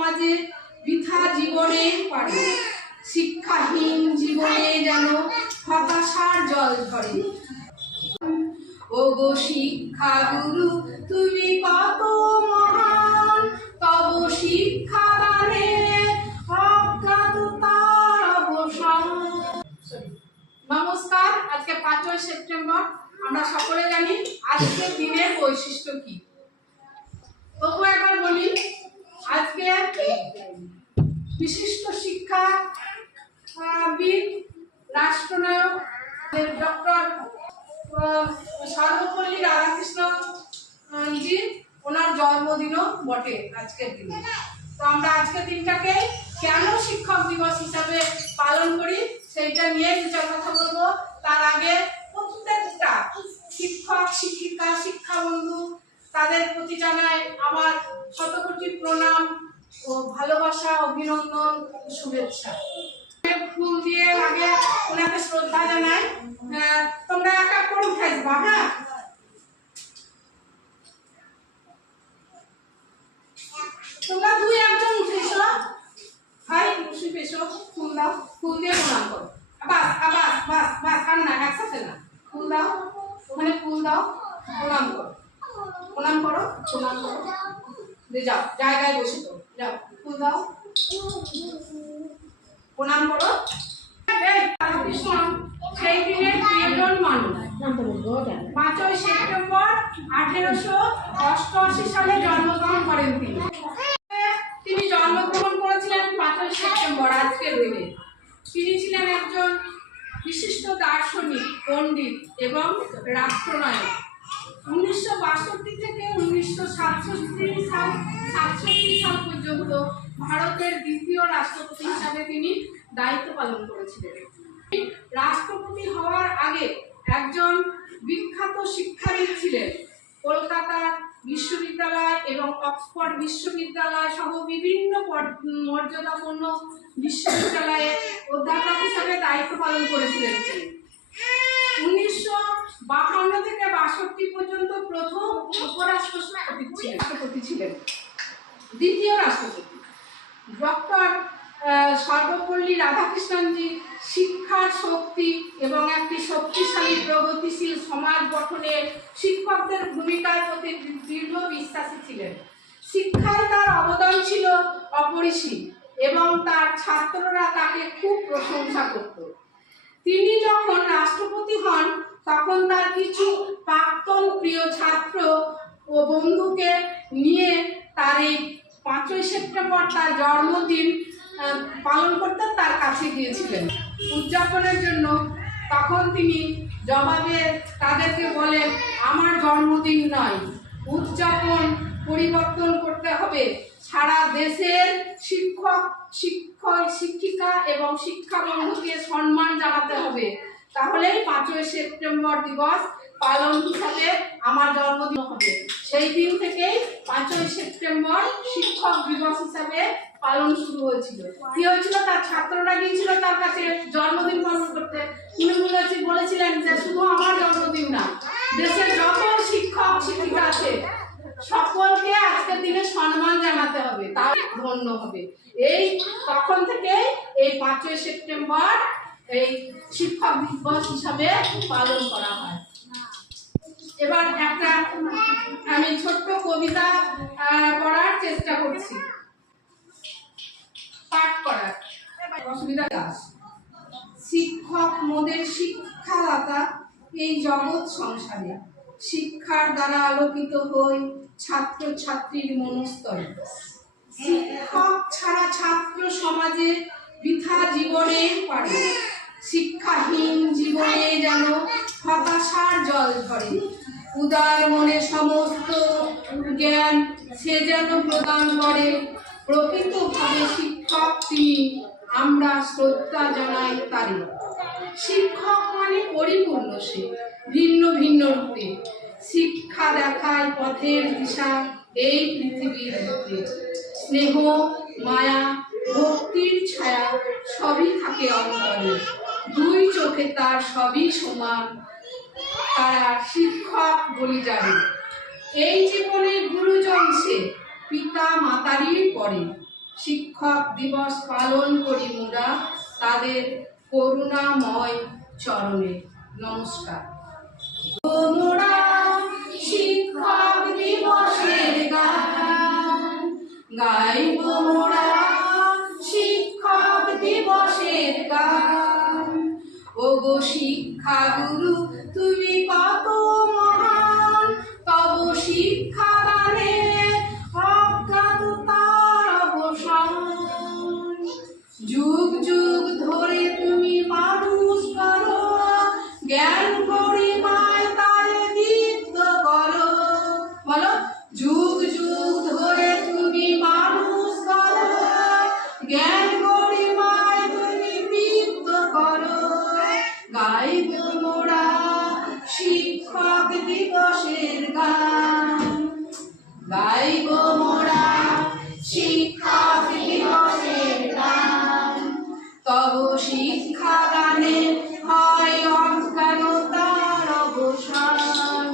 সমাজে বৃথা জীবনে পারে, শিক্ষাহীন জীবনে যেন হতাশার জল ঝরে। ওগো শিক্ষা গুরু তুমি কত মহান, তব শিক্ষা দানে অজ্ঞাততার অবসান। নমস্কার, আজকে 5ই সেপ্টেম্বর। আমরা সকলে জানি আজকের দিনের বৈশিষ্ট্য কি। তবু একবার বলি, আজকে বিশিষ্ট শিক্ষাবিদ, রাষ্ট্রনায়ক ডক্টর সর্বপল্লী রাধাকৃষ্ণন জি, ওনার জন্মদিনও বটে আজকের দিনে। তো আমরা আজকের দিনটাকে কেন শিক্ষক দিবস হিসাবে পালন করি সেইটা নিয়ে বিচার কথা বলবো। তার আগে প্রত্যেকটা শিক্ষক, শিক্ষিকা, শিক্ষা বন্ধু তাদের প্রতি জানাই আমার শতকোটি প্রণাম ও ভালোবাসা, অভিনন্দন, শুভেচ্ছা। ফুল দিয়ে আগে ওনাকে শ্রদ্ধা জানাই। তোমরা এক এক করে উঠাইবা, হ্যাঁ? তোমরা দুই একজন উঠেছ, ভাই উঠেছো, ফুল দাও, ফুল দিয়ে প্রণাম করো। বাস বাস বাস বাস, আর না, একসাথে না, ফুল দাও, ওখানে ফুল দাও, প্রণাম করো, প্রণাম করো, প্রণাম করো, দিয়ে যাও জায়গায় বসে তো, যাও ফুল দাও, প্রণাম করো। সেই দিনের প্রিয়জন মানুষ, 5ই সেপ্টেম্বর 1888 সালে জন্মগ্রহণ করেন তিনি জন্মগ্রহণ করেছিলেন 5ই সেপ্টেম্বর আজকের দিনে। তিনি ছিলেন একজন বিশিষ্ট দার্শনিক, পণ্ডিত এবং রাষ্ট্রনায়ক। 1962 থেকে 1967 সাল পর্যন্ত ভারতের দ্বিতীয় রাষ্ট্রপতি হিসাবে তিনি দায়িত্ব পালন করেছিলেন। রাষ্ট্রপতি হওয়ার আগে একজন বিখ্যাত শিক্ষাবিদ ছিলেন। কলকাতা বিশ্ববিদ্যালয় এবং অক্সফোর্ড বিশ্ববিদ্যালয় সহ বিভিন্ন মর্যাদাপূর্ণ বিশ্ববিদ্যালয়ে অধ্যাপক হিসাবে দায়িত্ব পালন করেছিলেন তিনি। 1952 থেকে 62 পর্যন্ত প্রথম উপরাষ্ট্রপতি ছিলেন। দ্বিতীয় রাষ্ট্রপতি ডক্টর সর্বপল্লী রাধাকৃষ্ণনজি শিক্ষার শক্তি এবং একটি শক্তিশালী প্রগতিশীল সমাজ গঠনে শিক্ষকদের ভূমিকার প্রতি দৃঢ় বিশ্বাসী ছিলেন। শিক্ষায় তার অবদান ছিল অপরিসীম এবং তার ছাত্ররা তাকে খুব প্রশংসা করত। তিনি যখন রাষ্ট্রপতি হন তখন তার কিছু প্রাক্তন প্রিয় ছাত্র ও বন্ধুকে নিয়ে তার এই 5ই সেপ্টেম্বর তার জন্মদিন পালন করতে তার কাছে গিয়েছিলেন উদযাপনের জন্য। তখন তিনি জবাবে তাদেরকে বলেন, আমার জন্মদিন নয়, উদযাপন পরিবর্তন করতে হবে। সারা দেশের শিক্ষক, শিক্ষিকা এবং শিক্ষা বন্ধুকে সম্মান জানাতে হবে, তাহলেই 5ই সেপ্টেম্বর দিবস পালন হিসাবে আমার জন্মদিন হবে। সেই দিন থেকেই 5ই সেপ্টেম্বর শিক্ষক দিবস হিসাবে পালন শুরু হয়েছিল। কি হয়েছিল, তার ছাত্ররা গিয়েছিল তার কাছে জন্মদিন পালন করতে। তিনি বলেছিলেন যে শুধু আমার জন্মদিন না, দেশের যত শিক্ষক শিক্ষিকা আছে সকলকে আজকের দিনে সম্মান জানাতে হবে, তাই ধন্য হবে। এই তখন থেকে এই 5ই সেপ্টেম্বর এই শিক্ষক দিবস হিসাবে পালন করা হয়। এবার একটা আমি ছোট্ট কবিতা পড়ার চেষ্টা করছি, পাঠ করার। অসুবিধা দাস, শিক্ষক মোদের শিক্ষাদাতা এই জগৎ সংসারে, শিক্ষার দ্বারা আলোকিত হই ছাত্র ছাত্রীর মনস্তরে। শিক্ষক ছাড়া ছাত্র সমাজে বৃথা জীবনে পারে, শিক্ষাহীন জীবনে যেন হতাশার জল ঝরে। উদার মনে সমস্ত জ্ঞান সে যেন প্রদান করে, প্রকৃতভাবে শিক্ষক তিনি, আমরা শ্রদ্ধা জানাই তারে। শিক্ষক মানে পরিপূর্ণ সে, ভিন্ন ভিন্ন রূপে শিক্ষা দেখায় পথের দিশা এই পৃথিবীর বুকে। স্নেহ, মায়া, ভক্তির ছায়া সবই থাকে অন্তরে, দুই চোখে তার সবই সমান, তারা শিক্ষক বলি জানে। এই জীবনে গুরুজন সে পিতা মাতারই পরে, শিক্ষক দিবস পালন করি মোরা তাদের করুণাময় চরণে। নমস্কার। মোরা শিক্ষক দিবসের গান গাইব, মোরা শিক্ষক দিবসের গান। ওগো শিক্ষা গুরু তুমি কত মহান, তব শিক্ষা দানে অজ্ঞাত তার অবসান। যুগ যুগ ধরে তুমি মানুষ করো, জ্ঞান গরিমায় তারে দীপ্ত করো। বলো, যুগ যুগ ধরে তুমি মানুষ করো, জ্ঞান গরিমায় তুমি দীপ্ত করো। গাইব মোরা শিক্ষক দিবসের গান, গাইব মোরা শিক্ষক দিবসের গান। তব শিক্ষা দানে হয় অজ্ঞানতার অবসান,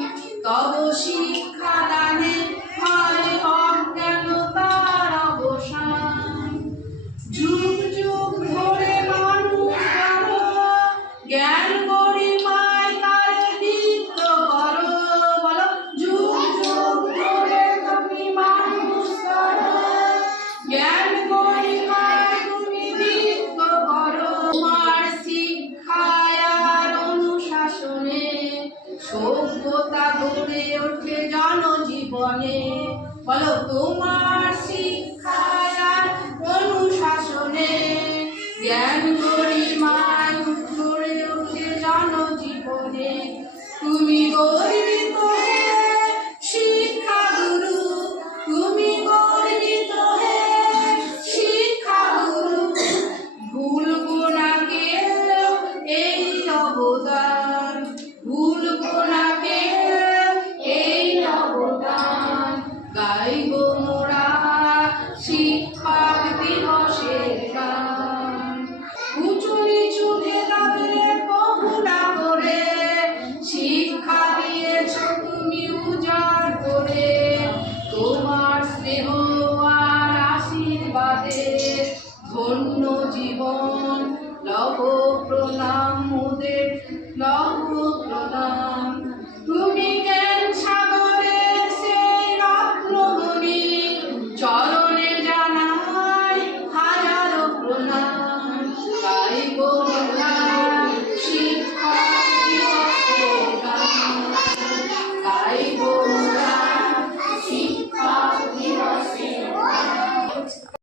তব শিক্ষা দানে হয় অজ্ঞানতার অবসান। যুগ যুগ ধরে মানুষ করো, জ্ঞান গরিমায় তারে দীপ্ত করো। বলো, যুগ যুগ ধরে তুমি মানুষ করো, জ্ঞান গরিমায় তুমি দীপ্ত করো। তোমার শিক্ষায় আর অনুশাসনে সভ্যতা গড়ে ওঠে জনজীবনে। বলো,